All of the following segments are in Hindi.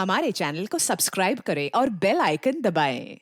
हमारे चैनल को सब्सक्राइब करें और बेल आइकन दबाएं।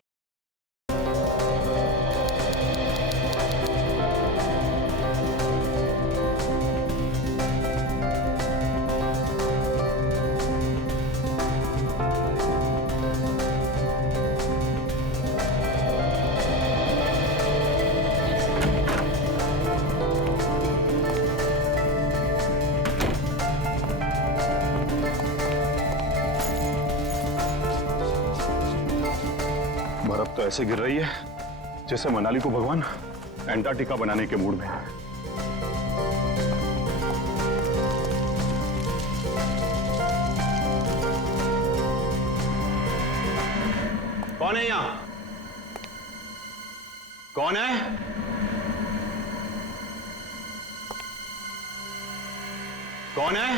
बर्फ तो ऐसे गिर रही है जैसे मनाली को भगवान एंटार्क्टिका बनाने के मूड में है। कौन है यहां? कौन है? कौन है?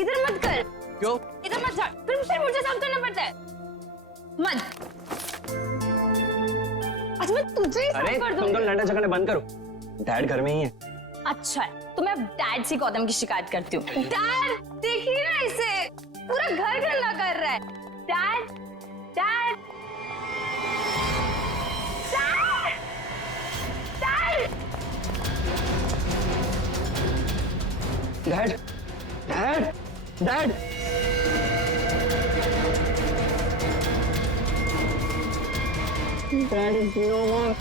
इधर मत कर। क्यों? इधर मत जा, फिर मुझे साफ करना पड़ता है। मत। अच्छा मैं तुझे ही साफ कर दूंगी। तुम तो लड़ने झगड़ने बंद करो। डैड घर में ही है। अच्छा है, तो मैं डैड से गौतम की शिकायत करती हूँ। डैड देखिए ना इसे, पूरा घर गंदा कर रहा है। Dad, dad, dad, dad, dad, dad, dad is no more.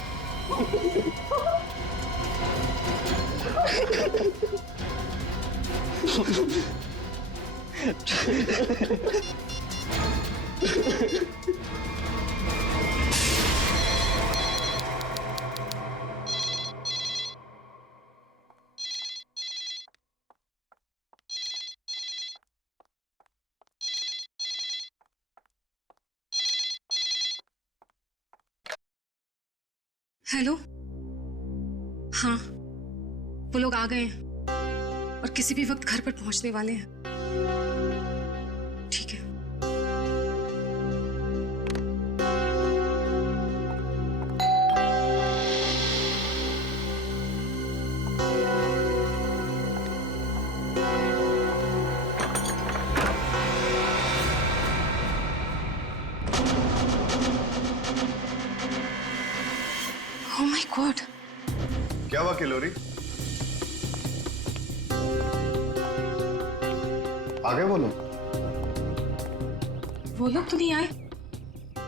Hello. हाँ, वो लोग आ गए हैं और किसी भी वक्त घर पर पहुंचने वाले हैं। ठीक है। Oh my God. क्या हुआ किलोरी? आ गए वो लोग? वो लोग तो नहीं आए,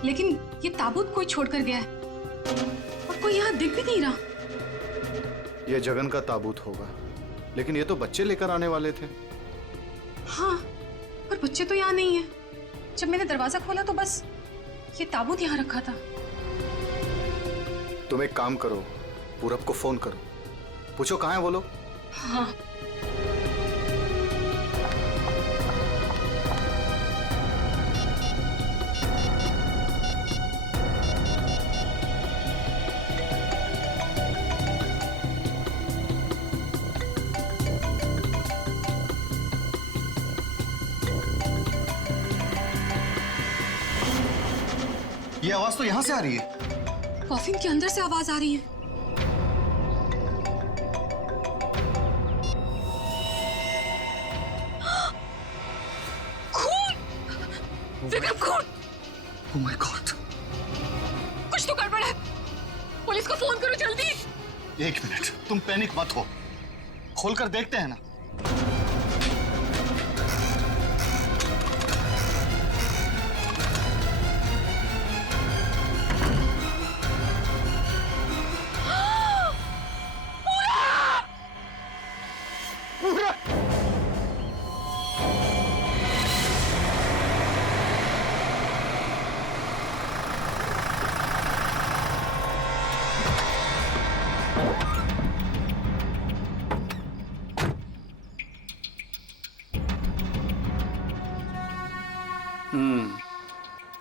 लेकिन ये ताबूत कोई छोड़कर गया है और कोई यहाँ दिख भी नहीं रहा। ये जगन का ताबूत होगा, लेकिन ये तो बच्चे लेकर आने वाले थे। हाँ, पर बच्चे तो यहाँ नहीं है। जब मैंने दरवाजा खोला तो बस ये ताबूत यहाँ रखा था। तुम एक काम करो, पूरब को फोन करो, पूछो कहाँ है वो लोग। हाँ। ये आवाज तो यहाँ से आ रही है। कॉफिन के अंदर से आवाज आ रही है। खून! विक्रम, खून! Oh my God! कुछ तो गड़बड़ है। पुलिस को फोन करो जल्दी। एक मिनट, तुम पैनिक मत हो, खोलकर देखते हैं ना।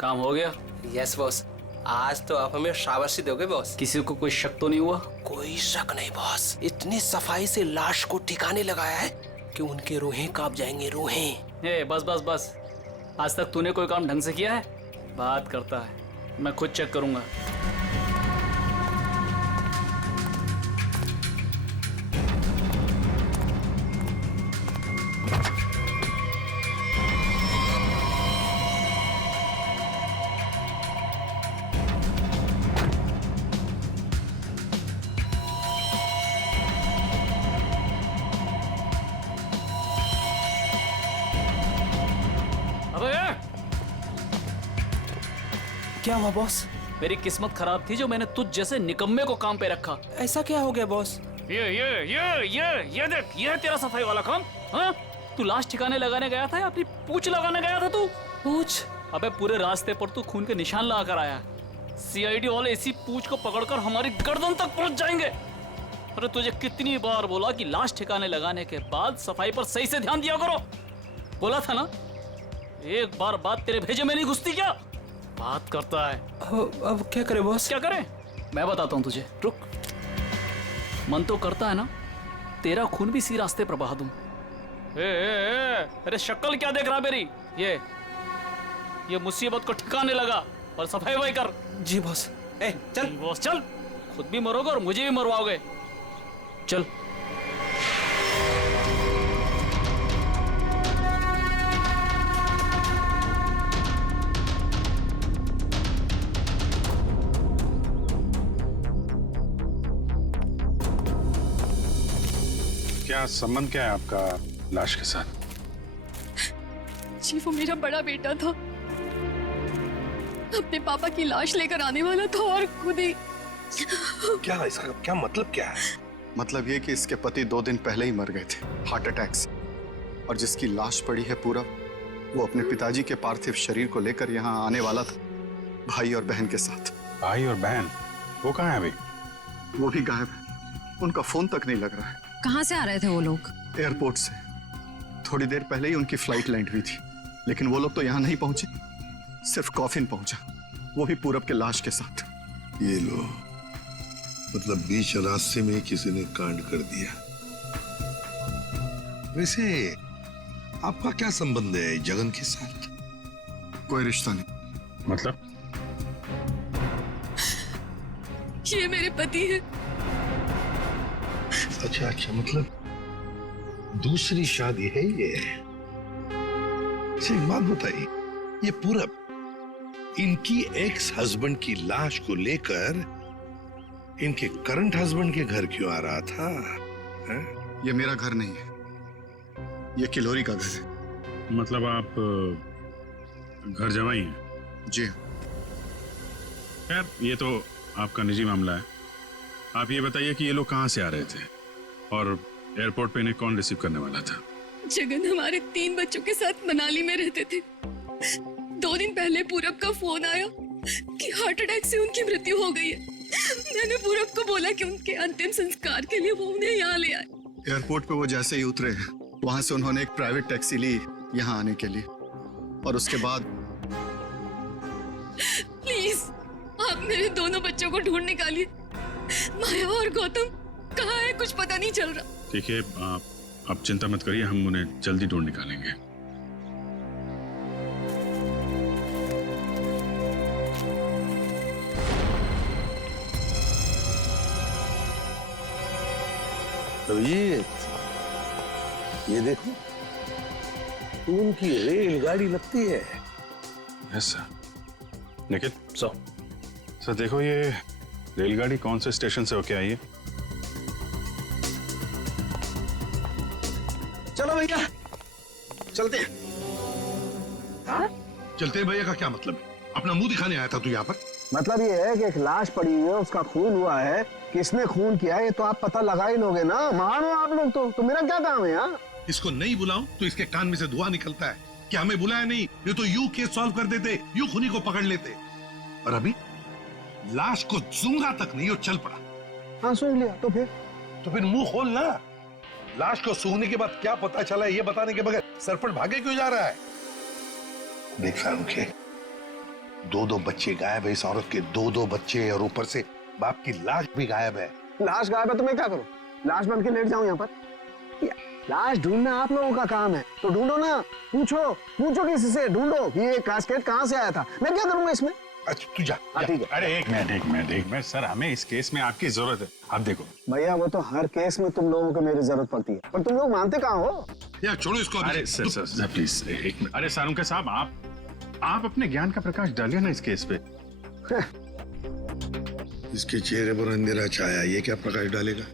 काम हो गया। यस बॉस, आज तो आप हमें शाबाशी दोगे बॉस। किसी को कोई शक तो नहीं हुआ? कोई शक नहीं बॉस, इतनी सफाई से लाश को ठिकाने लगाया है कि उनके रूहें कांप जाएंगे, रूहें। ए बस बस बस, आज तक तूने कोई काम ढंग से किया है? बात करता है, मैं खुद चेक करूंगा। क्या हुआ बॉस? मेरी किस्मत खराब थी जो मैंने तुझ जैसे निकम्मे को काम पे रखा। ऐसा क्या हो गया बॉस? ये देख, ये है तेरा सफाई वाला काम। हाँ, तू लाश ठिकाने लगाने गया था या अपनी पूंछ लगाने गया था तू? पूछ? अबे पूरे रास्ते पर तू खून के निशान लगा कर आया। सीआईडी वाले इसी पूंछ को पकड़कर हमारी गर्दन तक पहुंच जाएंगे। अरे तुझे कितनी बार बोला कि लाश ठिकाने लगाने के बाद सफाई पर सही से ध्यान दिया करो। बोला था ना, एक बार बात तेरे भेजे में नहीं घुसती क्या? बात करता है। अब क्या करे बॉस? क्या करें? मैं बताता हूं तुझे, रुक। मन तो करता है ना तेरा खून भी इसी रास्ते पर बहा दूं। अरे शक्ल क्या देख रहा मेरी? ये मुसीबत को ठिकाने लगा और सफाई वही कर। जी बॉस। ए चल बॉस चल, खुद भी मरोगे और मुझे भी मरवाओगे। चल। क्या संबंध क्या है आपका लाश के साथ? जी वो मेरा बड़ा बेटा था, अपने पापा की लाश लेकर आने वाला था और खुद ही। क्या इसका क्या मतलब क्या है? मतलब ये कि इसके पति 2 दिन पहले ही मर गए थे हार्ट अटैक से, और जिसकी लाश पड़ी है पूरा, वो अपने पिताजी के पार्थिव शरीर को लेकर यहाँ आने वाला था, भाई और बहन के साथ। भाई और बहन वो कहाँ है अभी? वो भी गायब है, उनका फोन तक नहीं लग रहा है। कहाँ से आ रहे थे वो लोग? एयरपोर्ट से। थोड़ी देर पहले ही उनकी फ्लाइट लैंड हुई थी, लेकिन वो लोग तो यहाँ नहीं पहुंचे, सिर्फ कॉफिन पहुंचा, वो भी पूरब के लाश के साथ। ये लो, मतलब बीच रास्ते में किसी ने कांड कर दिया। वैसे आपका क्या संबंध है जगन के साथ? कोई रिश्ता नहीं। मतलब? ये मेरे पति है। अच्छा अच्छा, मतलब दूसरी शादी है ये? अच्छा एक बात बताइए, ये पूरब इनकी एक्स हस्बैंड की लाश को लेकर इनके करंट हस्बैंड के घर क्यों आ रहा था? है? ये मेरा घर नहीं है, ये किलोरी का घर है। मतलब आप घर जमाई हैं? जी। खैर ये तो आपका निजी मामला है। आप ये बताइए कि ये लोग कहाँ से आ रहे थे और एयरपोर्ट पे इन्हें कौन रिसीव करने वाला था? जगन हमारे 3 बच्चों के साथ मनाली में रहते थे। 2 दिन पहले पूरब का फोन आया कि हार्ट अटैक से उनकी मृत्यु हो गई है। मैंने पूरब को बोला कि उनके अंतिम संस्कार के लिए वो उन्हें यहाँ ले आए। एयरपोर्ट पे वो जैसे ही उतरे, वहां से उन्होंने एक प्राइवेट टैक्सी ली यहाँ आने के लिए, और उसके बाद। प्लीज आप मेरे दोनों बच्चों को ढूंढ निकालिए। माया और गौतम कहाँ है, कुछ पता नहीं चल रहा। ठीक है, आप चिंता मत करिए, हम उन्हें जल्दी ढूंढ निकालेंगे। तो ये देखो, उनकी रेलगाड़ी लगती है। Yes sir. निखिल सर देखो, ये रेलगाड़ी कौन से स्टेशन से होके आई है? चलो भैया चलते हैं। चलते हैं भैया का क्या मतलब है? अपना मुंह दिखाने आया था तू यहाँ पर? मतलब ये है कि एक लाश पड़ी हुई है, उसका खून हुआ है, किसने खून किया है ये तो आप पता लगा ही लोगे ना। महान हो आप लोग तो मेरा क्या काम है यार? इसको नहीं बुलाऊं तो इसके कान में से धुआं निकलता है कि हमें बुलाया नहीं, ये तो यूं केस सॉल्व कर देते, यूं खूनी को पकड़ लेते। और अभी लाश को सूंघा तक नहीं, वो चल पड़ा। हाँ सूंघ लिया तो फिर मुंह खोल ना। लाश को सूंघने के बाद क्या पता चला ये बताने के बगैर सरपट भागे क्यों जा रहा है? देख फारूक के 2 बच्चे गायब है, इस औरत के 2 बच्चे, और ऊपर से बाप की लाश भी गायब है। लाश गायब है तो मैं क्या करूं? लाश बन के लेट जाऊं यहाँ पर? लाश ढूंढना आप लोगों का काम है, तो ढूंढो ना। पूछो किसी से, ढूंढो कि ये कैस्केट कहाँ से आया था। मैं क्या करूंगा इसमें? अच्छा तू जा, हाँ, ठीक है। अरे एक मिनट सर, हमें इस केस में आपकी जरूरत है। आप देखो भैया, वो तो हर केस में तुम लोगों को मेरी जरूरत पड़ती है, पर तुम लोग मानते कहाँ हो? यार छोड़ो इसको अभी। अरे सर प्लीज एक मिनट। अरे सारुंके साहब, आप अपने ज्ञान का प्रकाश डालिए ना इस केस पे। इसके चेहरे पर अंधेरा छाया, ये क्या प्रकाश डालेगा?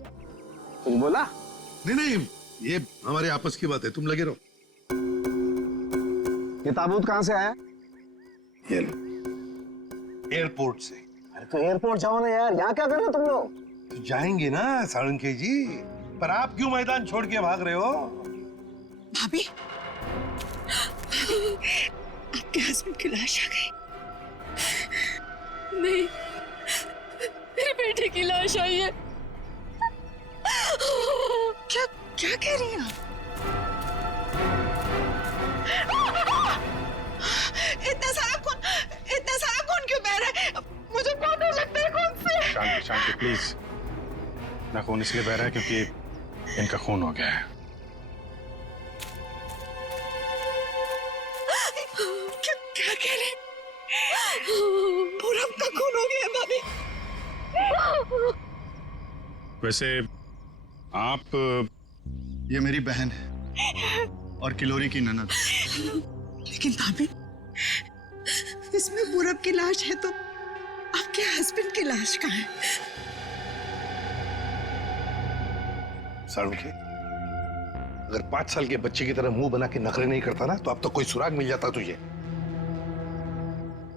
कुछ बोला? नहीं, ये हमारे आपस की बात है, तुम लगे रहो। ये ताबूत कहाँ से आया? ये लो, एयरपोर्ट से। अरे तो एयरपोर्ट जाओ ना यार, यहाँ क्या कर रहे हो तुम लोग? तो जाएंगे ना साळुंखे जी, पर आप क्यों मैदान छोड़ के भाग रहे हो? भाभी, आपके हस्बैंड की लाश आ गई। नहीं, मेरे बेटे की लाश आई है। क्या कह रही हैं आप? इतना सारा खून क्यों बह रहा है? मुझे बहुत डर लगता है खून से। शांति प्लीज। ना खून इसलिए बह रहा है क्योंकि इनका खून हो गया है। क्या कह रहे हैं? पूरब का खून हो गया भाभी। वैसे आप, ये मेरी बहन है और किलोरी की ननद। लेकिन भाभी, इसमें पूरब की लाश है तो आपके हस्बैंड की लाश कहाँ है? साळुंखे, अगर 5 साल के बच्चे की तरह मुंह बना के नखरे नहीं करता ना, तो अब तक कोई सुराग मिल जाता तुझे।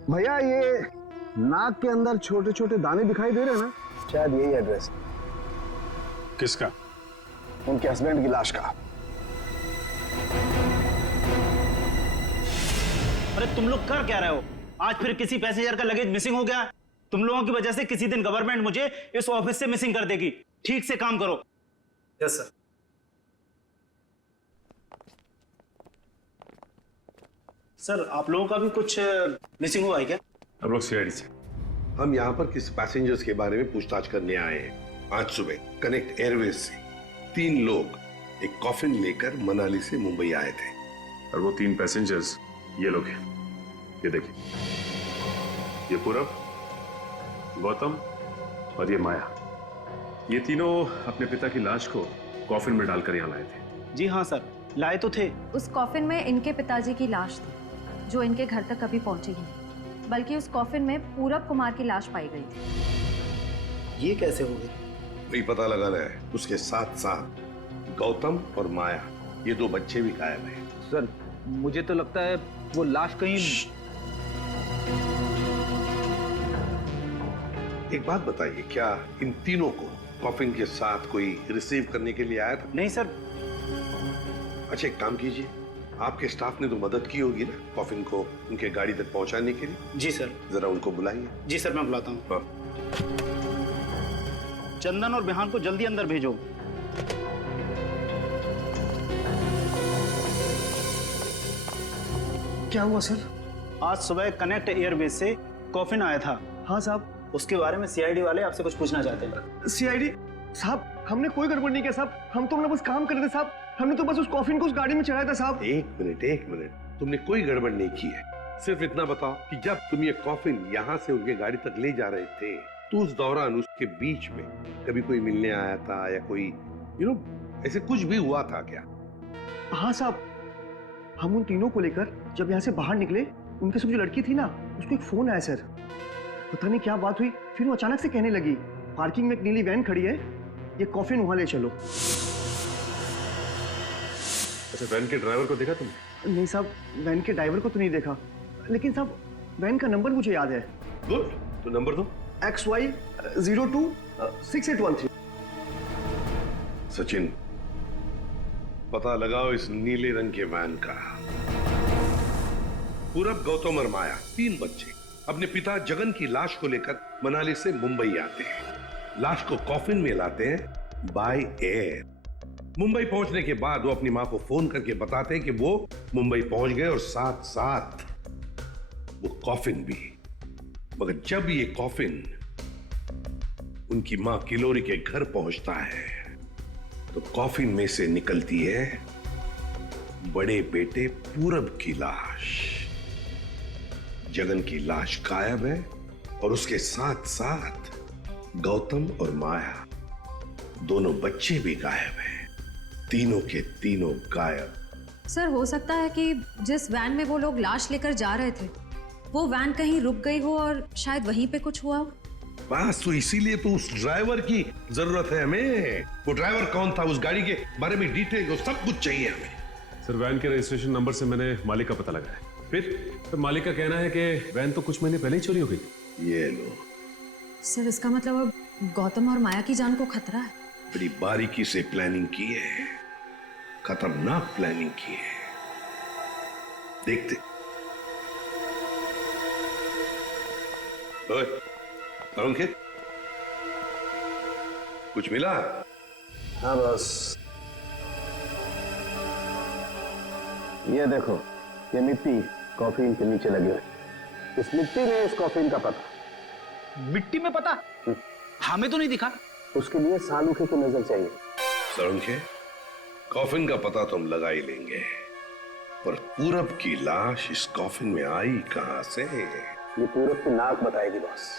भैया, ये नाक के अंदर छोटे छोटे दाने दिखाई दे रहे हैं ना, शायद यही एड्रेस। किसका? उनके हस्बैंड की लाश का। अरे तुम लोग कर क्या रहे हो? आज फिर किसी पैसेंजर का लगेज मिसिंग हो गया। तुम लोगों की वजह से किसी दिन गवर्नमेंट मुझे इस ऑफिस से मिसिंग कर देगी। ठीक से काम करो। Yes sir. सर, आप लोगों का भी कुछ मिसिंग हुआ है क्या? हम लोग सीआईडी से। हम यहाँ पर किसी पैसेंजर्स के बारे में पूछताछ करने आए हैं। आज सुबह कनेक्ट एयरवेज से 3 लोग एक कॉफिन लेकर मनाली से मुंबई आए थे। और वो 3 पैसेंजर्स ये लोग हैं। ये देखिए, ये पूरब, गौतम और ये माया। ये तीनों अपने पिता की लाश को कॉफिन में डालकर यहाँ लाए थे। जी हाँ सर, लाए तो थे। उस कॉफिन में इनके पिताजी की लाश थी, जो इनके घर तक कभी पहुंची ही नहीं, बल्कि उस कॉफिन में पूरब कुमार की लाश पाई गई थी। ये कैसे हो गई? वही पता लगाना है। उसके साथ साथ गौतम और माया, ये 2 बच्चे भी गायब हैं। सर, मुझे तो लगता है वो लाश कहीं। एक बात बताइए, क्या इन तीनों को कॉफिन के साथ कोई रिसीव करने के लिए आया था? नहीं सर। अच्छा, एक काम कीजिए, आपके स्टाफ ने तो मदद की होगी ना कॉफिन को उनके गाड़ी तक पहुंचाने के लिए। जी सर। जरा उनको बुलाइए। जी सर, मैं बुलाता हूँ। हाँ। चंदन और बिहान को जल्दी अंदर भेजो। क्या हुआ सर? आज सुबह कनेक्ट एयरवेज से कॉफिन आया था। हाँ साहब। उसके बारे में सीआईडी वाले आपसे कुछ पूछना चाहते हैं। सीआईडी साहब, हमने कोई गड़बड़ नहीं किया साहब। हम तो बस काम कर रहे थे साहब। हमने तो बस उस कॉफिन को उस गाड़ी में चढ़ाया था साहब। एक मिनट, तुमने कोई गड़बड़ नहीं की है। सिर्फ इतना बताओ कि जब तुम ये कॉफिन यहाँ से उनके गाड़ी तक ले जा रहे थे, तो उस दौरान उसके बीच में कभी कोई मिलने आया था या कोई ऐसे कुछ भी हुआ था क्या? हाँ साहब, हम उन तीनों को लेकर जब यहाँ से बाहर निकले, उनके साथ जो लड़की थी ना, उसको एक फोन आया सर। पता नहीं क्या बात हुई, फिर वो अचानक से कहने लगी, पार्किंग में एक नीली वैन खड़ी है, ये कॉफिन वहां ले चलो। अच्छा, वैन के ड्राइवर को देखा तुमने? नहीं साहब, वैन के ड्राइवर को तो नहीं देखा, लेकिन साहब वैन का नंबर मुझे याद है। गुड, तो नंबर दो। XY026813। सचिन, पता लगाओ इस नीले रंग के वैन का। पूरब, गौतम और माया 3 बच्चे अपने पिता जगन की लाश को लेकर मनाली से मुंबई आते हैं। लाश को कॉफिन में लाते हैं बाय एयर। मुंबई पहुंचने के बाद वो अपनी मां को फोन करके बताते हैं कि वो मुंबई पहुंच गए और साथ साथ वो कॉफिन भी। मगर जब ये कॉफिन उनकी मां किलोरी के घर पहुंचता है, तो कॉफिन में से निकलती है बड़े बेटे पूरब की लाश। जगन की लाश गायब है और उसके साथ साथ गौतम और माया दोनों बच्चे भी गायब हैं। तीनों के तीनों गायब। सर, हो सकता है कि जिस वैन में वो लोग लाश लेकर जा रहे थे वो वैन कहीं रुक गई हो और शायद वहीं पे कुछ हुआ हो। बस तो इसीलिए तो उस ड्राइवर की जरूरत है हमें। वो ड्राइवर कौन था, उस गाड़ी के बारे में डिटेल सब कुछ चाहिए हमें। सर वैन के रजिस्ट्रेशन नंबर से मैंने मालिक का पता लगाया। फिर मालिक का कहना है कि वैन तो कुछ महीने पहले ही चोरी हो गई। ये लो। सर, इसका मतलब अब गौतम और माया की जान को खतरा है। बड़ी बारीकी से प्लानिंग की है, खतरनाक प्लानिंग की है। देखते। ओए, अंकित, कुछ मिला? हाँ बस, ये देखो, ये मिट्टी कॉफिन के नीचे लगी हुई। इस मिट्टी में इस कॉफिन का पता। मिट्टी में पता? हमें तो नहीं दिखा। उसके लिए सालूखे की नजर चाहिए। सड़ुंखे, कॉफिन का पता तो हम लगा ही लेंगे, पर पूरब की लाश इस कॉफिन में आई कहां से? ये पूरब की नाक बताएगी बॉस।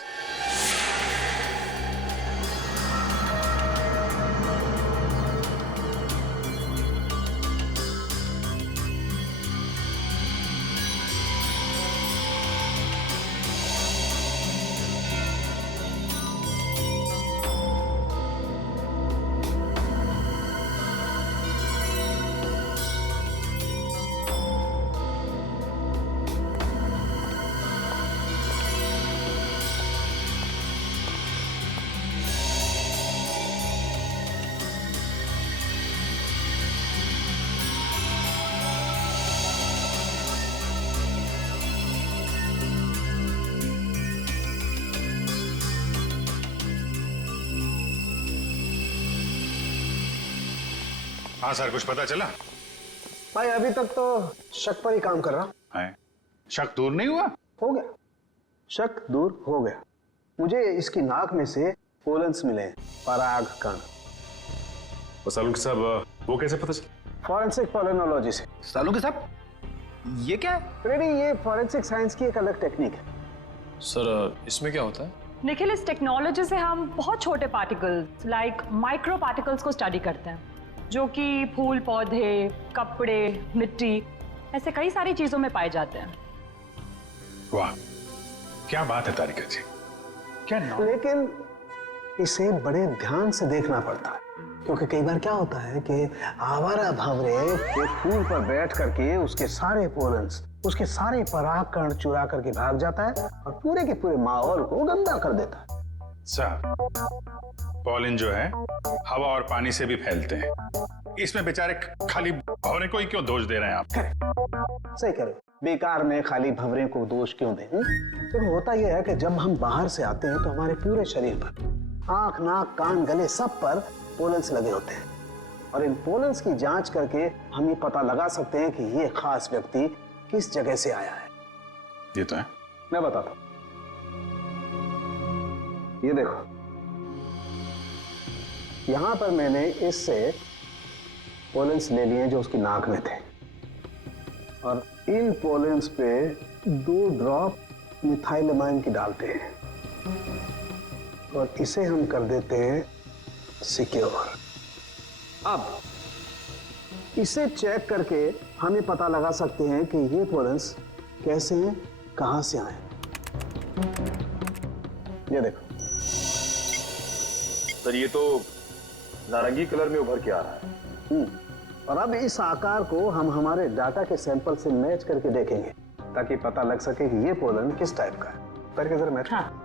हाँ सर, कुछ पता चला? भाई अभी तक तो शक पर ही काम कर रहा है। शक दूर नहीं हुआ? हो गया, शक दूर हो गया। मुझे इसकी नाक में से पोलन्स मिले, पराग कण। सालुंखे साहब, वो कैसे पता चला? फॉरेंसिक पोलिनोलॉजी से। सालुंखे साहब, ये क्या है? रेडी, ये फॉरेंसिक साइंस की एक अलग टेक्निक है। सर, इसमें क्या होता है? निखिल, इस टेक्नोलॉजी से हम बहुत छोटे पार्टिकल्स लाइक माइक्रो पार्टिकल्स को स्टडी करते हैं, जो कि फूल, पौधे, कपड़े, मिट्टी, ऐसे कई सारी चीजों में पाए जाते हैं। वाह, क्या बात है तारिका जी, क्या नाम? लेकिन इसे बड़े ध्यान से देखना पड़ता है, क्योंकि कई बार क्या होता है कि आवारा भंवरे के फूल पर बैठ करके उसके सारे पोलन्स, उसके सारे पराग कण चुरा करके भाग जाता है और पूरे के पूरे माहौल को गंदा कर देता है। पॉलिन जो है हवा और पानी से भी फैलते हैं। इसमें बेचारे खाली भंवरे को ही क्यों दोष दे रहे हैं आप? सही कह रहे हो, बेकार में खाली भंवरे को दोष क्यों दें? तो होता यह है कि जब हम बाहर से आते हैं तो हमारे पूरे शरीर पर, आंख, नाक, कान, गले, सब पर पोलन्स लगे होते हैं, और इन पोलन्स की जांच करके हम ये पता लगा सकते हैं कि ये खास व्यक्ति किस जगह से आया है। ये तो है। मैं बताता हूं, ये देखो, यहां पर मैंने इससे पोलन्स ले लिए जो उसकी नाक में थे, और इन पोलन्स पे 2 ड्रॉप मिथाइलमाइन की डालते हैं और इसे हम कर देते हैं सिक्योर। अब इसे चेक करके हमें पता लगा सकते हैं कि ये पोलन्स कैसे हैं, कहां से आए। ये देखो सर, ये तो नारंगी कलर में उभर के आ रहा है। और अब इस आकार को हम हमारे डाटा के सैंपल से मैच करके देखेंगे, ताकि पता लग सके कि ये पोलन किस टाइप का है। करके जरा मैच। हाँ।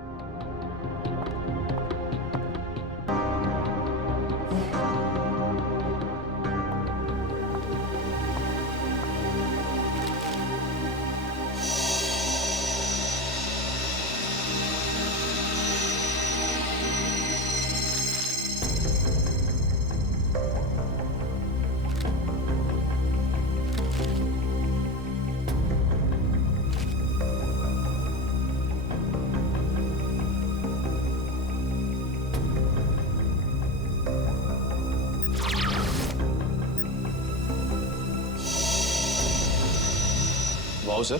वाओ सर,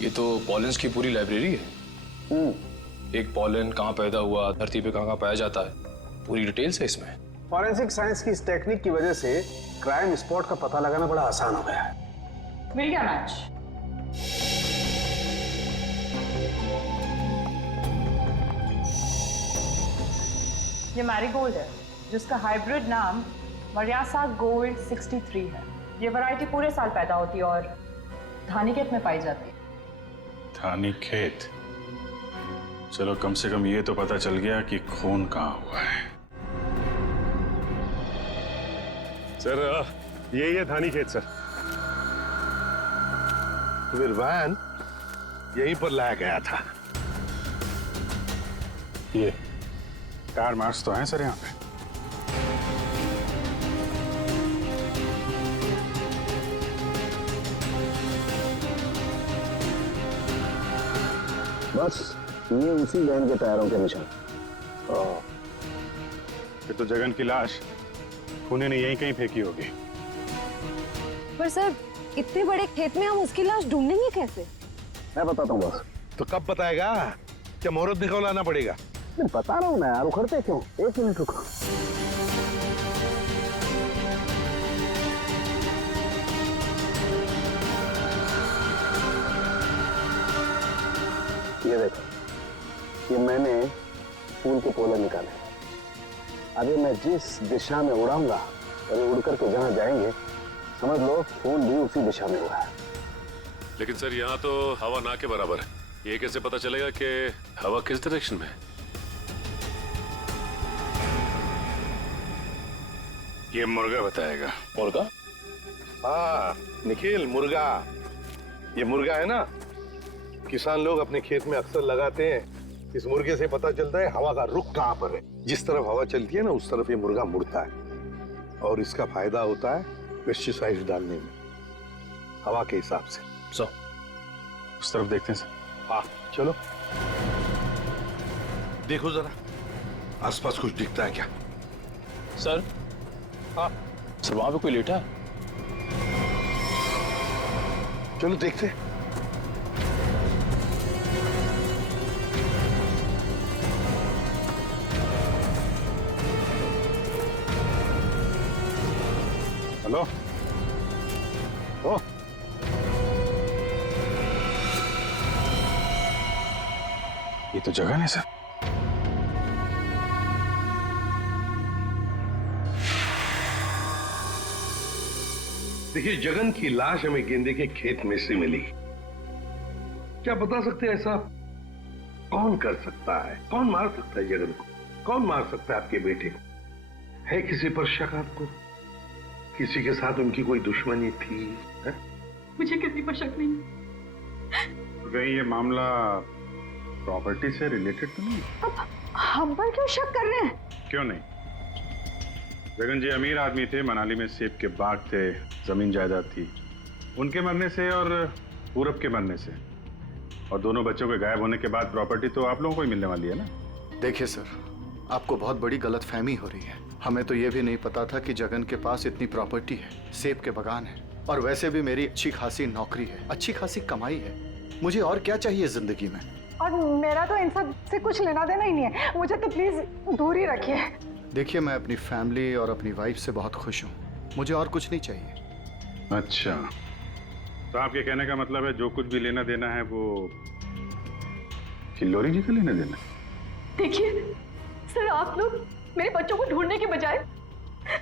ये तो पॉलेंस की पूरी लाइब्रेरी है। एक पॉलन कहाँ पैदा हुआ, धरती पे कहाँ पाया जाता है, पूरी डिटेल्स है इसमें। फॉरेंसिक साइंस की इस टेक्निक की वजह से क्राइम स्पॉट का पता लगाना बड़ा आसान हो गया है। मिल गया मैच। ये मैरीगोल्ड है जिसका हाइब्रिड नाम मरियासा गोल्ड 63 है। ये वैरायटी पूरे साल पैदा होती है और धानीखेत में पाई जाती है। धानीखेत? चलो कम से कम ये तो पता चल गया कि खून कहाँ हुआ है। सर यही है धानीखेत सर। तो फिर वैन यहीं पर लाया गया था। ये कार मार्क्स तो हैं सर यहाँ पे। बस ये उसी वैन के टायरों के निशान। फिर तो जगन की लाश खूनी ने यहीं कहीं फेंकी होगी। पर सर इतने बड़े खेत में हम उसकी लाश ढूंढेंगे कैसे? मैं बताता हूँ बस। तो कब बताएगा? क्या मुहूर्त निकलवाना पड़ेगा? मैं बता रहा हूँ ना यार, उखड़ते क्यों? 1 मिनट रुको। ये देखो, ये मैंने फूल के पोले निकाले। अभी मैं जिस दिशा में उड़ाऊंगा और ये उड़ करके जहां जाएंगे समझ लो फूल भी उसी दिशा में उड़ा है। लेकिन सर यहाँ तो हवा ना के बराबर है, ये कैसे पता चलेगा कि हवा किस डायरेक्शन में है? ये मुर्गा बताएगा। मुर्गा? हाँ निखिल, मुर्गा। ये मुर्गा है ना, किसान लोग अपने खेत में अक्सर लगाते हैं। इस मुर्गे से पता चलता है हवा का रुख कहाँ पर है। जिस तरफ हवा चलती है ना उस तरफ ये मुर्गा मुड़ता है और इसका फायदा होता है पेस्टिसाइड्स डालने में, हवा के हिसाब से। उस तरफ देखते हैं सर। हाँ चलो देखो जरा आसपास कुछ दिखता है क्या? सर? हाँ सर वहां पे कोई लेटा है। चलो देखते हैं। हेलो? ओ ये तो जगह है सर। देखिए जगन की लाश हमें गेंदे के खेत में से मिली। क्या बता सकते हैं ऐसा कौन कर सकता है? कौन मार सकता है जगन को? कौन मार सकता है आपके बेटे को? है किसी पर शक आपको? किसी के साथ उनकी कोई दुश्मनी थी? है? मुझे किसी पर शक नहीं। तो कहीं ये मामला प्रॉपर्टी से रिलेटेड तो नहीं? अब हम पर क्यों शक कर रहे हैं? क्यों नहीं? जगन जी अमीर आदमी थे, मनाली में सेब के बाग थे, जमीन जायदाद थी। उनके मरने से और पूरब के मरने से और दोनों बच्चों के गायब होने के बाद प्रॉपर्टी तो आप लोगों को ही मिलने वाली है ना। देखिए सर, आपको बहुत बड़ी गलतफहमी हो रही है। हमें तो ये भी नहीं पता था कि जगन के पास इतनी प्रॉपर्टी है, सेब के बागान है और वैसे भी मेरी अच्छी खासी नौकरी है, अच्छी खासी कमाई है। मुझे और क्या चाहिए जिंदगी में? और मेरा तो इन सब से कुछ लेना देना ही नहीं है, मुझे तो प्लीज दूर ही रखिए। देखिए मैं अपनी फैमिली और अपनी वाइफ से बहुत खुश हूँ, मुझे और कुछ नहीं चाहिए। अच्छा, तो आपके कहने का मतलब है जो कुछ भी लेना देना है वो किल्लोरी जी का लेना देना? देखिए सर, आप लोग मेरे बच्चों को ढूंढने के बजाय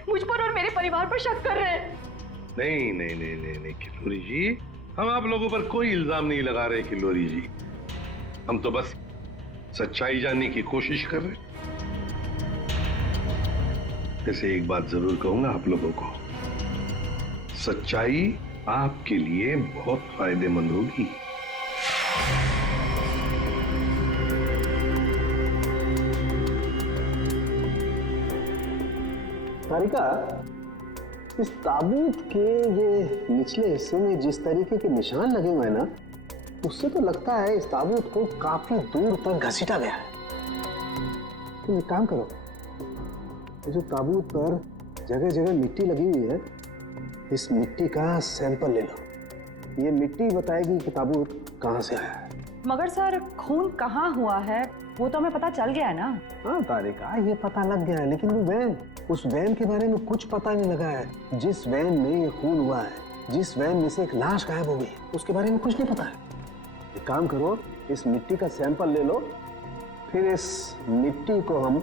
मुझ पर और मेरे परिवार पर शक कर रहे हैं। नहीं नहीं नहीं नहीं नहीं किल्लोरी जी, हम आप लोगों पर कोई इल्जाम नहीं लगा रहे किल्लोरी जी। हम तो बस सच्चाई जानने की कोशिश कर रहे हैं। जैसे एक बात जरूर कहूंगा आप लोगों को, सच्चाई आपके लिए बहुत फायदेमंद होगी। तारिका, इस ताबूत के ये निचले हिस्से में जिस तरीके के निशान लगे हुए हैं ना, उससे तो लगता है इस ताबूत को काफी दूर तक घसीटा गया है। तुम एक काम करो, ये जो ताबूत पर जगह जगह मिट्टी लगी हुई है, इस मिट्टी का सैंपल ले लो ये मिट्टी बताएगी कि ताबूत कहाँ से आया है। मगर सर खून कहाँ हुआ है वो तो हमें पता चल गया है ना। हाँ तारिका, ये पता लग गया है, लेकिन वो वैन, उस वैन के बारे में कुछ पता नहीं लगा है। जिस वैन में ये खून हुआ है, जिस वैन में से एक लाश गायब हो गई, उसके बारे में कुछ नहीं पता है। एक काम करो, इस मिट्टी का सैंपल ले लो, फिर इस मिट्टी को हम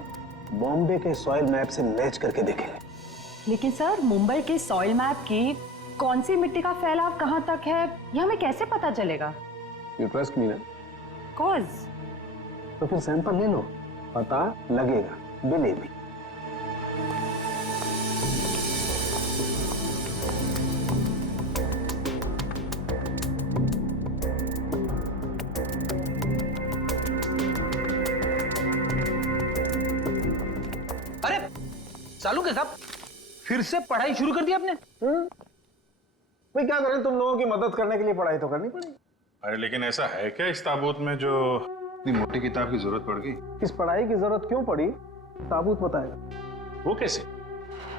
बॉम्बे के सॉइल मैप से मैच करके देखेंगे। लेकिन सर मुंबई के सॉइल मैप की कौन सी मिट्टी का फैलाव कहाँ तक है ये हमें कैसे पता चलेगा? यू ट्रस्ट मी ना? कॉज तो फिर सैंपल ले लो, पता लगेगा, बिलीव मी। अरे सालू के साहब, फिर से पढ़ाई शुरू कर दी आपने? भाई क्या करें, तुम लोगों की मदद करने के लिए पढ़ाई तो करनी पड़ेगी। अरे लेकिन ऐसा है क्या इस ताबूत में जो इतनी मोटी किताब की जरूरत पड़ गई? इस पढ़ाई की जरूरत क्यों पड़ी, ताबूत बताएगा। वो कैसे?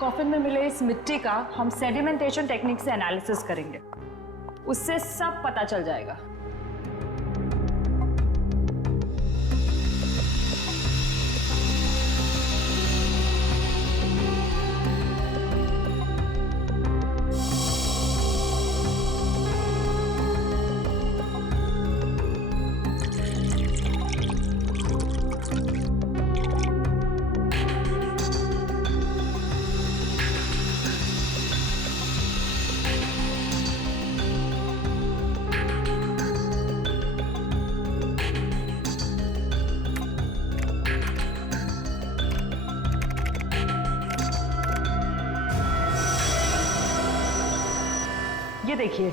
कॉफिन में मिले इस मिट्टी का हम सेडिमेंटेशन टेक्निक से एनालिसिस करेंगे, उससे सब पता चल जाएगा। ये देखिए,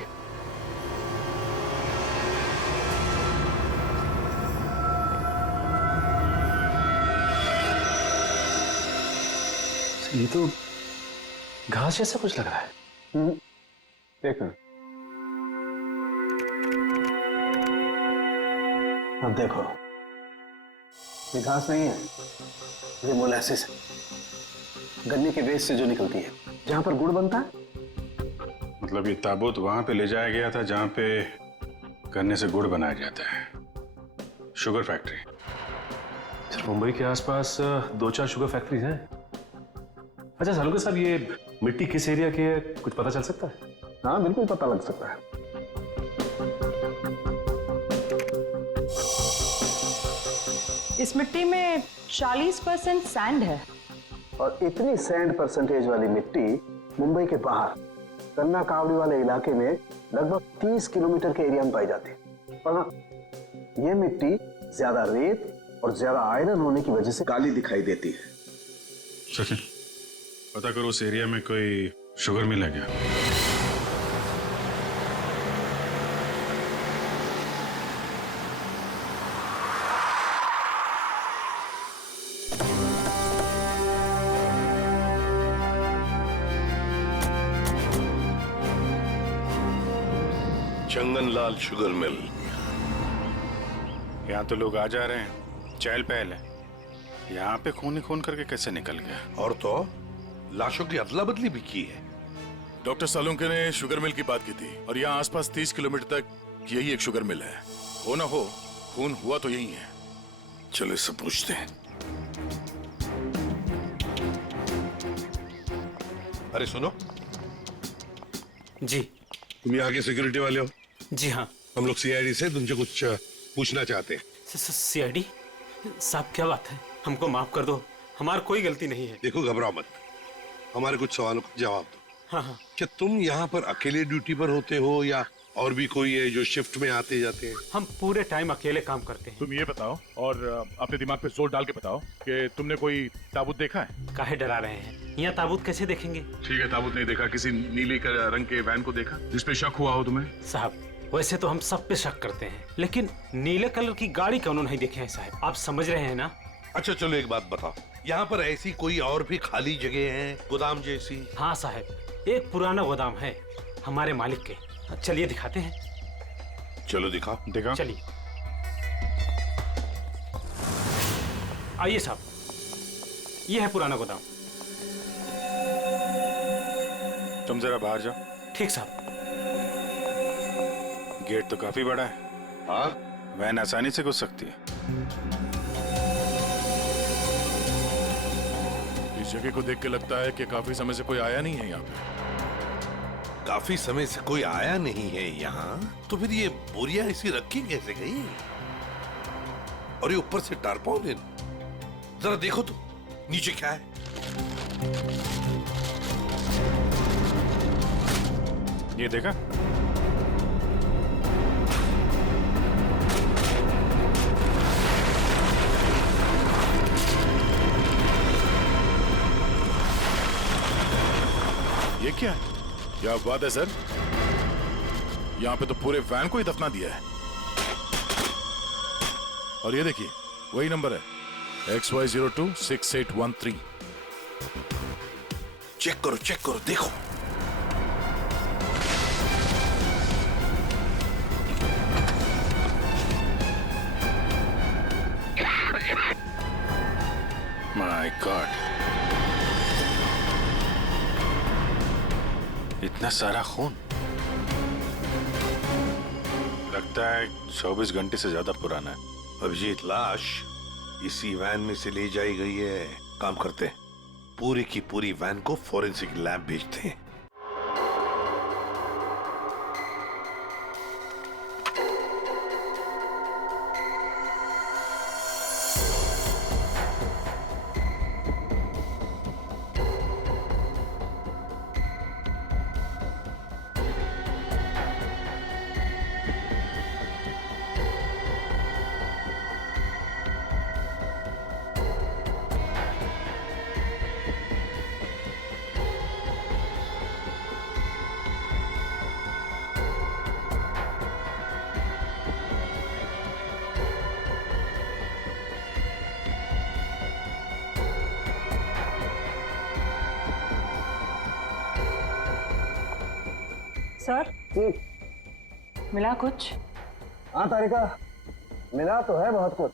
ये तो घास जैसा कुछ लग रहा है। देखो, अब देखो, ये घास नहीं है, ये मोलासिस है, गन्ने के वेस्ट से जो निकलती है, जहां पर गुड़ बनता है। मतलब ये ताबूत वहां पे ले जाया गया था जहां पे गन्ने से गुड़ बनाया जाता है, शुगर फैक्ट्री। सर मुंबई के आसपास 2-4 शुगर फैक्ट्रीज हैं। अच्छा सालू के साहब, ये मिट्टी किस एरिया की है, कुछ पता चल सकता है? हाँ बिल्कुल पता लग सकता है। इस मिट्टी में 40% सैंड है। और इतनी सैंड परसेंटेज वाली मिट्टी मुंबई के बाहर कन्ना कावड़ी वाले इलाके में लगभग 30 किलोमीटर के एरिया में पाई जाती है। पर हाँ, ये मिट्टी ज्यादा रेत और ज्यादा आयरन होने की वजह से काली दिखाई देती है। सचिन, पता करो उस एरिया में कोई शुगर मिल है क्या? चंगनलाल शुगर मिल। यहाँ तो लोग आ जा रहे हैं, चहल पहल है। यहाँ पे खून ही खून करके कैसे निकल गया? और तो लाशों की अदला बदली भी की है। डॉक्टर सालुंके ने शुगर मिल की बात की थी और यहाँ आसपास 30 किलोमीटर तक यही एक शुगर मिल है। हो ना हो, खून हुआ तो यही है। चलो इससे पूछते हैं। अरे सुनो जी। तुम यहाँ के सिक्योरिटी वाले हो? जी हाँ। हम लोग सीआईडी से तुमसे कुछ पूछना चाहते हैं। सीआईडी साहब, क्या बात है? हमको माफ कर दो, हमारी कोई गलती नहीं है। देखो घबराओ मत, हमारे कुछ सवालों का जवाब दो। हाँ हाँ। क्या तुम यहाँ पर अकेले ड्यूटी पर होते हो या और भी कोई है जो शिफ्ट में आते जाते हैं? हम पूरे टाइम अकेले काम करते हैं। तुम ये बताओ और अपने दिमाग पे जोर डाल के बताओ कि तुमने कोई ताबूत देखा है? काहे डरा रहे हैं? यहाँ ताबूत कैसे देखेंगे? ठीक है, ताबूत नहीं देखा, किसी नीले रंग के वैन को देखा जिस पे शक हुआ हो तुम्हें? साहब वैसे तो हम सब पे शक करते हैं, लेकिन नीले कलर की गाड़ी क्यों नहीं देखे हैं साहब? आप समझ रहे हैं ना? अच्छा चलो एक बात बताओ, यहाँ पर ऐसी कोई और भी खाली जगह है, गोदाम जैसी? हाँ साहब, एक पुराना गोदाम है हमारे मालिक के। चलिए दिखाते हैं। चलो दिखाओ। दिखा। चलिए आइए साहब, ये है पुराना गोदाम। तुम जरा बाहर जाओ। ठीक साहब। गेट तो काफी बड़ा है। हाँ, वैन आसानी से घुस सकती है। इस जगह को देख के लगता है कि काफी समय से कोई आया नहीं है यहाँ पे। काफी समय से कोई आया नहीं है यहाँ, तो फिर ये बोरियां इसी रखी कैसे गई? और ये ऊपर से टारपॉलिन, जरा देखो तो नीचे क्या है। ये देखा? ये क्या है? क्या बात है सर, यहाँ पे तो पूरे वैन को ही दफना दिया है। और ये देखिए, वही नंबर है XY026813। चेक करो, देखो। माय गॉड, इतना सारा खून। लगता है 24 घंटे से ज्यादा पुराना है। अभिजीत, लाश इसी वैन में से ले जाई गई है। काम करते हैं, पूरी की पूरी वैन को फॉरेंसिक लैब भेजते हैं। सर, मिला कुछ? हाँ तारिका, मिला तो है बहुत कुछ,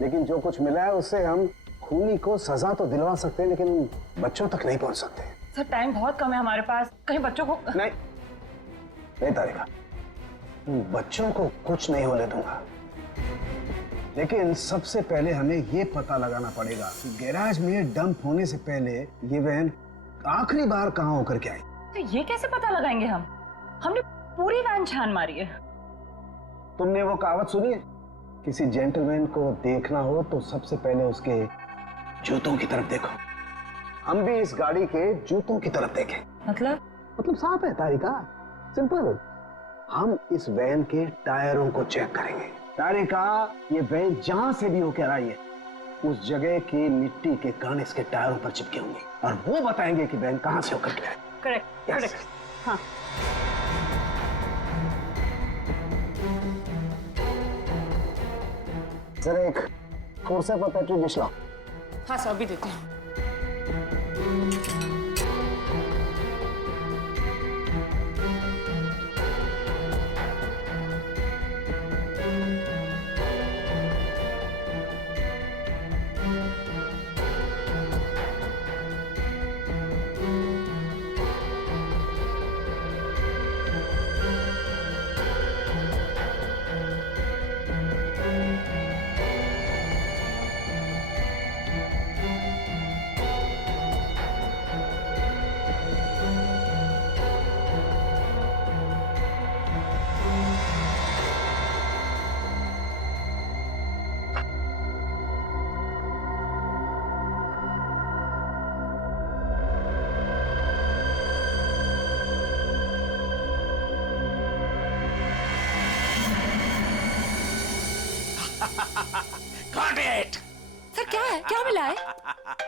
लेकिन जो कुछ मिला है उससे हम खूनी को सजा तो दिलवा सकते हैं, लेकिन बच्चों तक नहीं पहुंच सकते। सर, टाइम बहुत कम है हमारे पास, कहीं बच्चों को नहीं तारिका, बच्चों को कुछ नहीं होने दूंगा, लेकिन सबसे पहले हमें ये पता लगाना पड़ेगा कि गैराज में डंप होने से पहले ये वैन आखिरी बार कहाँ होकर के आई। तो ये कैसे पता लगाएंगे हम? हमने पूरी वैन छान मारी है। तुमने वो कहावत सुनी है, किसी जेंटलमैन को देखना हो तो सबसे पहले उसके जूतों की तरफ देखो। हम भी इस गाड़ी के जूतों की तरफ देखें। मतलब साफ है तारिका, सिंपल। हम इस वैन के टायरों को चेक करेंगे। तारिका, ये वैन जहां से भी होकर आई है उस जगह की मिट्टी के कण इसके टायरों पर चिपके होंगे और वो बताएंगे कि वैन कहां से होकर के आई। करेक्ट। हाँ। जरा एक कोर्सा पर पेट्रोल डिश लाओ। हाँ सर, अभी देते हैं। Got it! सर, क्या है? क्या मिला है?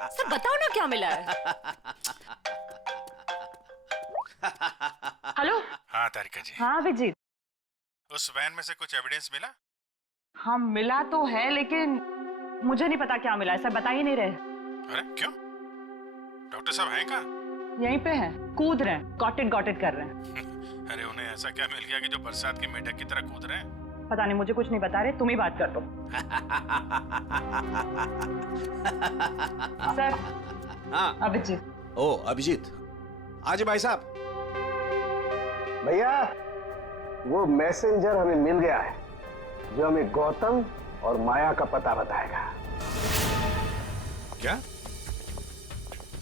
सर बताओ ना, क्या मिला है? हेलो। हाँ तारिका जी। हाँ अभिजीत। उस वैन में से कुछ एविडेंस मिला? हाँ मिला तो है, लेकिन मुझे नहीं पता क्या मिला है। सर बता ही नहीं रहे। अरे क्यों? डॉक्टर साहब हैं कहाँ? यहीं पे हैं, कूद रहे हैं, गॉट इट कर रहे हैं। अरे उन्हें ऐसा क्या मिल गया कि जो बरसात की मेढक की तरह कूद रहे हैं? पता नहीं, मुझे कुछ नहीं बता रहे, तुम ही बात कर दो। सर। हाँ अभिजीत। ओ अभिजीत, आज भाई साहब। भैया वो मैसेंजर हमें मिल गया है जो हमें गौतम और माया का पता बताएगा। क्या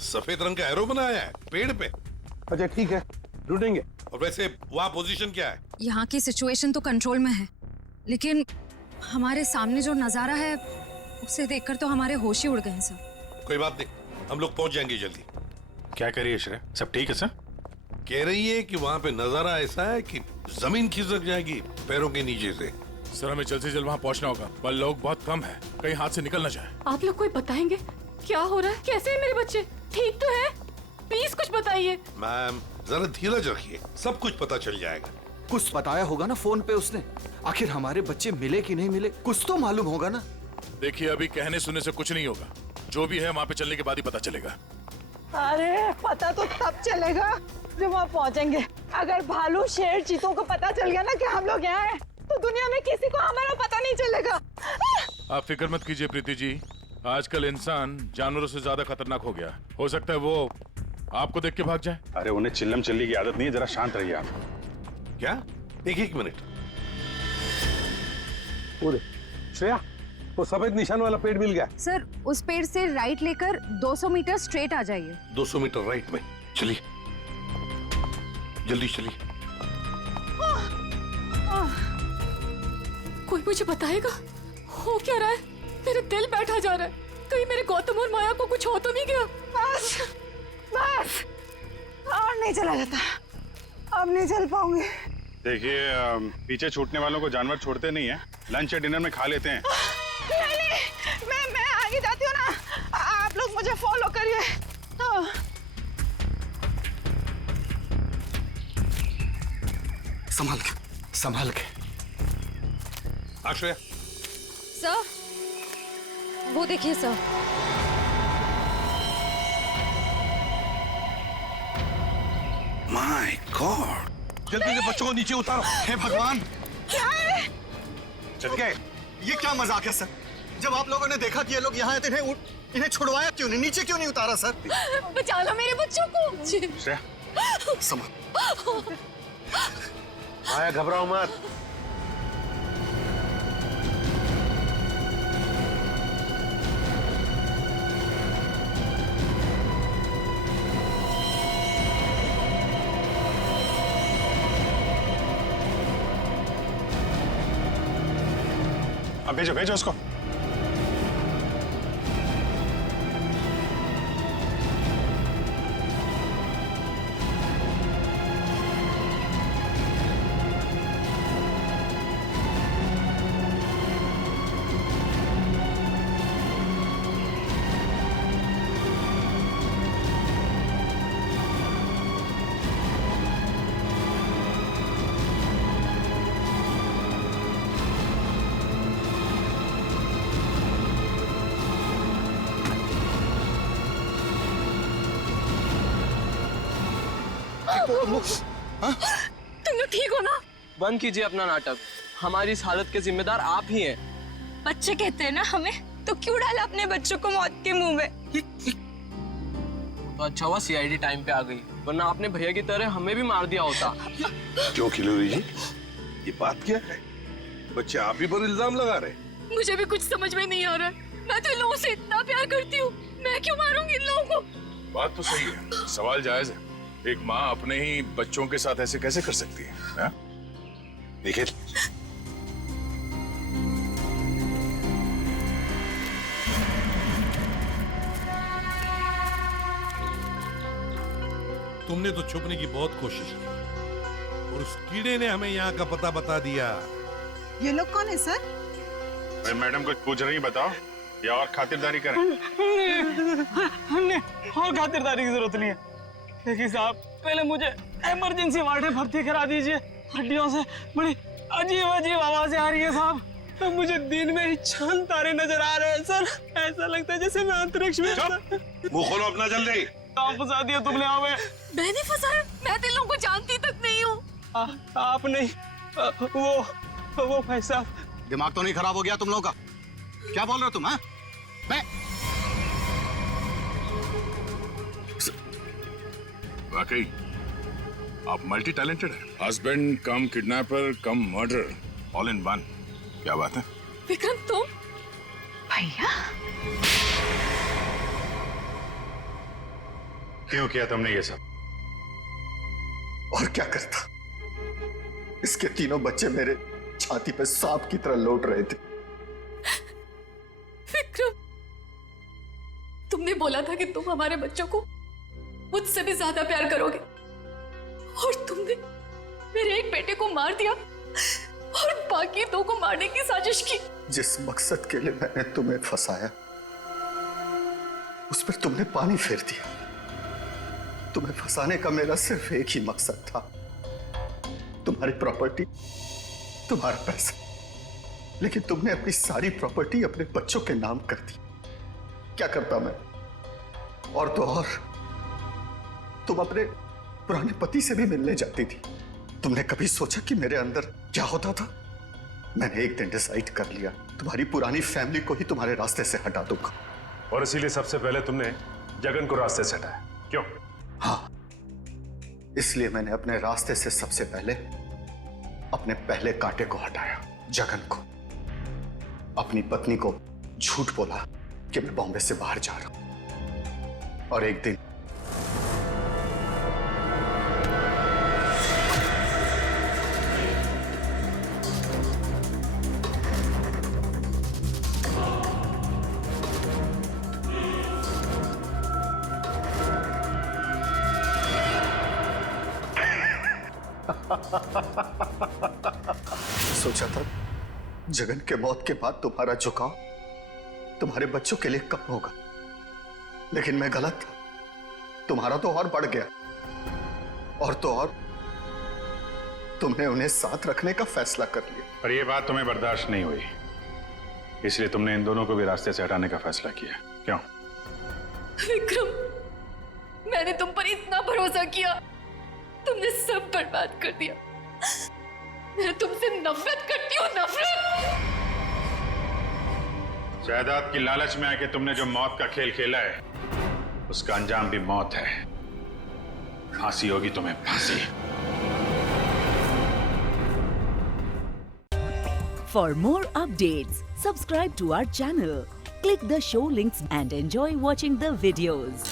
सफेद रंग का एरो बनाया है पेड़ पे? अच्छा ठीक है, ढूंढेंगे। और वैसे वहां पोजीशन क्या है? यहाँ की सिचुएशन तो कंट्रोल में है, लेकिन हमारे सामने जो नजारा है उसे देखकर तो हमारे होश ही उड़ गए हैं सर। कोई बात नहीं, हम लोग पहुंच जाएंगे जल्दी। क्या करिए श्रेया, सब ठीक है सर? कह रही है कि वहां पे नजारा ऐसा है कि जमीन खिसक जाएगी पैरों के नीचे से। सर हमें जल्द से जल्द वहाँ पहुँचना होगा, पर लोग बहुत कम है, कहीं हाथ से निकल ना जाए। आप लोग कोई बताएंगे क्या हो रहा है? कैसे है मेरे बच्चे? ठीक तो है? प्लीज कुछ बताइए। मैम जरा धीरज रखिए, सब कुछ पता चल जाएगा। कुछ बताया होगा ना फोन पे उसने। आखिर हमारे बच्चे मिले कि नहीं मिले, कुछ तो मालूम होगा ना। देखिए अभी कहने सुनने से कुछ नहीं होगा, जो भी है वहाँ पे चलने के बाद ही पता चलेगा। अरे पता तो तब चलेगा जब वहाँ पहुँचेंगे। अगर भालू शेर चीतों को पता चल गया ना कि हम लोग यहाँ हैं, तो दुनिया में किसी को हमारा पता नहीं चलेगा। आप फिक्र मत कीजिए प्रीति जी, आजकल इंसान जानवरों से ज्यादा खतरनाक हो गया। हो सकता है वो आपको देख के भाग जाए। अरे उन्हें चिल्लम चिल्ली की आदत नहीं है, जरा शांत रहिए आप। क्या? एक मिनट। श्रेया, वो सफेद निशान वाला पेड़ मिल गया। सर उस पेड़ से राइट लेकर 200 मीटर स्ट्रेट आ जाइए। 200 मीटर राइट में। चलिए जल्दी चलिए। कोई मुझे बताएगा हो क्या रहा है? मेरा दिल बैठा जा रहा है, कहीं मेरे गौतम और माया को कुछ हो तो नहीं गया? बस और नहीं चला जाता, अब नहीं चल पाऊंगी। देखिए पीछे छूटने वालों को जानवर छोड़ते नहीं है, लंच या डिनर में खा लेते हैं। नहीं, मैं आगे जाती हूँ ना, आप लोग मुझे फॉलो करिए। संभाल के, संभाल के। आश्रया। सर वो देखिए सर। माय गॉड, जल्दी से बच्चों को नीचे उतारो। हे भगवान, क्या है? चल गए। ये क्या मजाक है सर? जब आप लोगों ने देखा कि ये लोग यहाँ आए थे, इन्हें छुड़वाया क्यों नहीं, नीचे क्यों नहीं उतारा सर? बचा लो मेरे बच्चों को। श्रेया संभाल। माया घबराओ मत। अब भेजो भेजो उसको। तुम लोग ठीक हो ना? बंद कीजिए अपना नाटक, हमारी इस हालत के जिम्मेदार आप ही हैं। बच्चे कहते हैं ना हमें, तो क्यों डाला अपने बच्चों को मौत के मुंह में? तो अच्छा हुआ सीआईडी टाइम पे आ गई, वरना आपने भैया की तरह हमें भी मार दिया होता। क्यों खिलोरी जी, ये बात क्या है? बच्चे आप ही पर इल्जाम लगा रहे? मुझे भी कुछ समझ में नहीं आ रहा है। मैं तो इन लोगों से इतना प्यार करती हूँ, मैं क्यों मारूंगी इन लोगों को? बात तो सही है, सवाल जायज है। एक माँ अपने ही बच्चों के साथ ऐसे कैसे कर सकती है? देखिए तुमने तो छुपने की बहुत कोशिश की और उस कीड़े ने हमें यहाँ का पता बता दिया। ये लोग कौन है सर? भाई मैडम कुछ पूछ रही, बताओ या और खातिरदारी करें? हमने और खातिरदारी की जरूरत नहीं है। देखिए साहब, पहले मुझे इमरजेंसी वार्ड में भर्ती करा दीजिए। हड्डियों से बड़ी अजीब अजीब आवाजें आ रही है साहब। तो मुझे दिन में ही चांद तारे नजर आ रहे हैं सर। ऐसा लगता है जैसे मैं अंतरिक्ष में। मुंह खोलो अपना जल्दी। आप फंसा दिया तुमने हमें। मैंने फंसाया? मैं तो इन लोगों को जानती तक नहीं हूँ। आप नहीं, वो भाई साहब। दिमाग तो नहीं खराब हो गया तुम लोगों का? क्या बोल रहे हो तुम? हाँ, मैं वाकई आप मल्टी टैलेंटेड हैं। Husband come kidnapper come murder, all in one. क्या बात है? विक्रम तुम? भैया क्यों किया तुमने ये सब? और क्या करता? इसके तीनों बच्चे मेरे छाती पे सांप की तरह लौट रहे थे। विक्रम, तुमने बोला था कि तुम हमारे बच्चों को मुझसे भी ज्यादा प्यार करोगे, और तुमने मेरे एक बेटे को मार दिया और बाकी दो को मारने की साजिश की। जिस मकसद के लिए मैंने तुम्हें फंसाया, उस पर तुमने पानी फेर दिया। तुम्हें फंसाने का मेरा सिर्फ एक ही मकसद था, तुम्हारी प्रॉपर्टी, तुम्हारा पैसा। लेकिन तुमने अपनी सारी प्रॉपर्टी अपने बच्चों के नाम कर दी। क्या करता मैं? और तो और तुम अपने पुराने पति से भी मिलने जाती थी। तुमने कभी सोचा कि मेरे अंदर क्या होता था? मैंने एक दिन डिसाइड कर लिया, तुम्हारी पुरानी फैमिली को ही तुम्हारे रास्ते से हटा दूंगा। और इसीलिए सबसे पहले तुमने जगन को रास्ते से हटाया, क्यों? हाँ, इसलिए मैंने अपने रास्ते से सबसे पहले अपने पहले कांटे को हटाया, जगन को। अपनी पत्नी को झूठ बोला कि मैं बॉम्बे से बाहर जा रहा हूं, और एक दिन सोचा था जगन के मौत के बाद तुम्हारा झुकाव तुम्हारे बच्चों के लिए कम होगा, लेकिन मैं गलत था। तुम्हारा तो और बढ़ गया, और तो और तुमने उन्हें साथ रखने का फैसला कर लिया। पर यह बात तुम्हें बर्दाश्त नहीं हुई, इसलिए तुमने इन दोनों को भी रास्ते से हटाने का फैसला किया, क्यों? विक्रम, मैंने तुम पर इतना भरोसा किया, तुमने सब बर्बाद कर दिया। मैं तुमसे नफरत करती हूँ, नफरत। जायदाद की लालच में आके तुमने जो मौत का खेल खेला है, उसका अंजाम भी मौत है। फांसी होगी तुम्हें, फांसी। For more updates, subscribe to our channel, click the show links and enjoy watching the videos.